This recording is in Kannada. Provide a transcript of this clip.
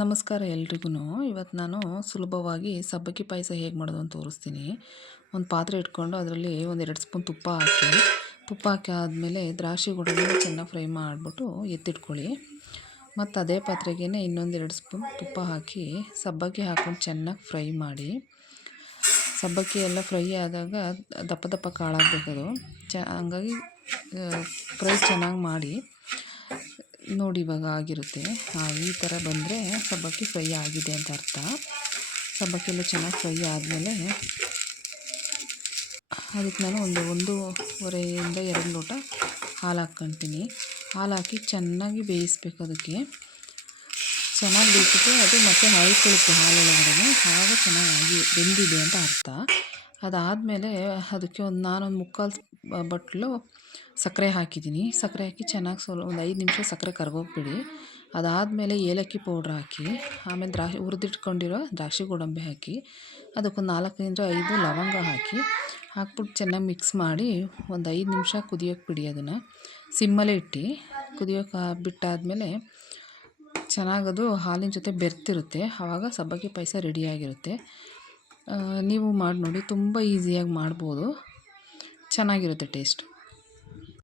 ನಮಸ್ಕಾರ ಎಲ್ರಿಗೂ. ಇವತ್ತು ನಾನು ಸುಲಭವಾಗಿ ಸಬ್ಬಕ್ಕಿ ಪಾಯಸ ಹೇಗೆ ಮಾಡೋದು ಅಂತ ತೋರಿಸ್ತೀನಿ. ಒಂದು ಪಾತ್ರೆ ಇಟ್ಕೊಂಡು ಅದರಲ್ಲಿ 1-2 ಸ್ಪೂನ್ ತುಪ್ಪ ಹಾಕಿ ಆದಮೇಲೆ ದ್ರಾಕ್ಷಿ ಗೋಡಂಬಿನ ಚೆನ್ನಾಗಿ ಫ್ರೈ ಮಾಡಿಬಿಟ್ಟು ಎತ್ತಿಟ್ಕೊಳ್ಳಿ. ಮತ್ತು ಅದೇ ಪಾತ್ರೆಗೇ ಇನ್ನೊಂದು 2 ಸ್ಪೂನ್ ತುಪ್ಪ ಹಾಕಿ ಸಬ್ಬಕ್ಕಿ ಹಾಕ್ಕೊಂಡು ಚೆನ್ನಾಗಿ ಫ್ರೈ ಮಾಡಿ. ಸಬ್ಬಕ್ಕಿ ಎಲ್ಲ ಫ್ರೈ ಆದಾಗ ದಪ್ಪ ದಪ್ಪ ಕಾಳಾಗಬೇಕದು. ಹಂಗಾಗಿ ಫ್ರೈ ಚೆನ್ನಾಗಿ ಮಾಡಿ ನೋಡಿ. ಇವಾಗ ಆಗಿರುತ್ತೆ. ಈ ಥರ ಬಂದರೆ ಸಬ್ಬಕ್ಕಿ ಫ್ರೈ ಆಗಿದೆ ಅಂತ ಅರ್ಥ. ಸಬ್ಬಕ್ಕಿ ಎಲ್ಲ ಚೆನ್ನಾಗಿ ಫ್ರೈ ಆದಮೇಲೆ ಅದಕ್ಕೆ ನಾನು 1.5 2 ಲೋಟ ಹಾಲು ಹಾಕ್ಕೊಳ್ತೀನಿ. ಹಾಲು ಹಾಕಿ ಚೆನ್ನಾಗಿ ಬೇಯಿಸ್ಬೇಕು. ಅದಕ್ಕೆ ಚೆನ್ನಾಗಿ ಬೇಯಿಸಿದ್ರೆ ಅದು ಮತ್ತೆ ಹಾಯ್ಕೊಳ್ಳುತ್ತೆ ಹಾಲೊಳಗಡೆ. ಆವಾಗ ಚೆನ್ನಾಗಿ ಬೆಂದಿದೆ ಅಂತ ಅರ್ಥ. ಅದಾದಮೇಲೆ ಅದಕ್ಕೆ ನಾನೊಂದು 3/4 ಬಟ್ಲು ಸಕ್ಕರೆ ಹಾಕಿದ್ದೀನಿ. ಸಕ್ಕರೆ ಹಾಕಿ ಚೆನ್ನಾಗಿ ಒಂದು 5 ನಿಮಿಷ ಸಕ್ಕರೆ ಕರಗೋಗ್ಬಿಡಿ. ಅದಾದಮೇಲೆ ಏಲಕ್ಕಿ ಪೌಡ್ರ್ ಹಾಕಿ, ಆಮೇಲೆ ಹುರಿದಿಟ್ಕೊಂಡಿರೋ ದ್ರಾಕ್ಷಿ ಗೋಡಂಬಿ ಹಾಕಿ, ಅದಕ್ಕೊಂದು 4-5 ಲವಂಗ ಹಾಕ್ಬಿಟ್ಟು ಚೆನ್ನಾಗಿ ಮಿಕ್ಸ್ ಮಾಡಿ ಒಂದು 5 ನಿಮಿಷ ಕುದಿಯೋಕ್ಕೆ ಬಿಡಿ. ಅದನ್ನು ಸಿಮ್ಮಲ್ಲೇ ಇಟ್ಟು ಕುದಿಯೋಕ್ಕೆ ಬಿಟ್ಟಾದಮೇಲೆ ಚೆನ್ನಾಗದು ಹಾಲಿನ ಜೊತೆ ಬೆರ್ತಿರುತ್ತೆ. ಆವಾಗ ಸಬ್ಬಕ್ಕಿ ಪಾಯಸ ರೆಡಿಯಾಗಿರುತ್ತೆ. ನೀವು ಮಾಡಿ ನೋಡಿ. ತುಂಬ ಈಸಿಯಾಗಿ ಮಾಡ್ಬೋದು. ಚೆನ್ನಾಗಿರುತ್ತೆ ಟೇಸ್ಟ್.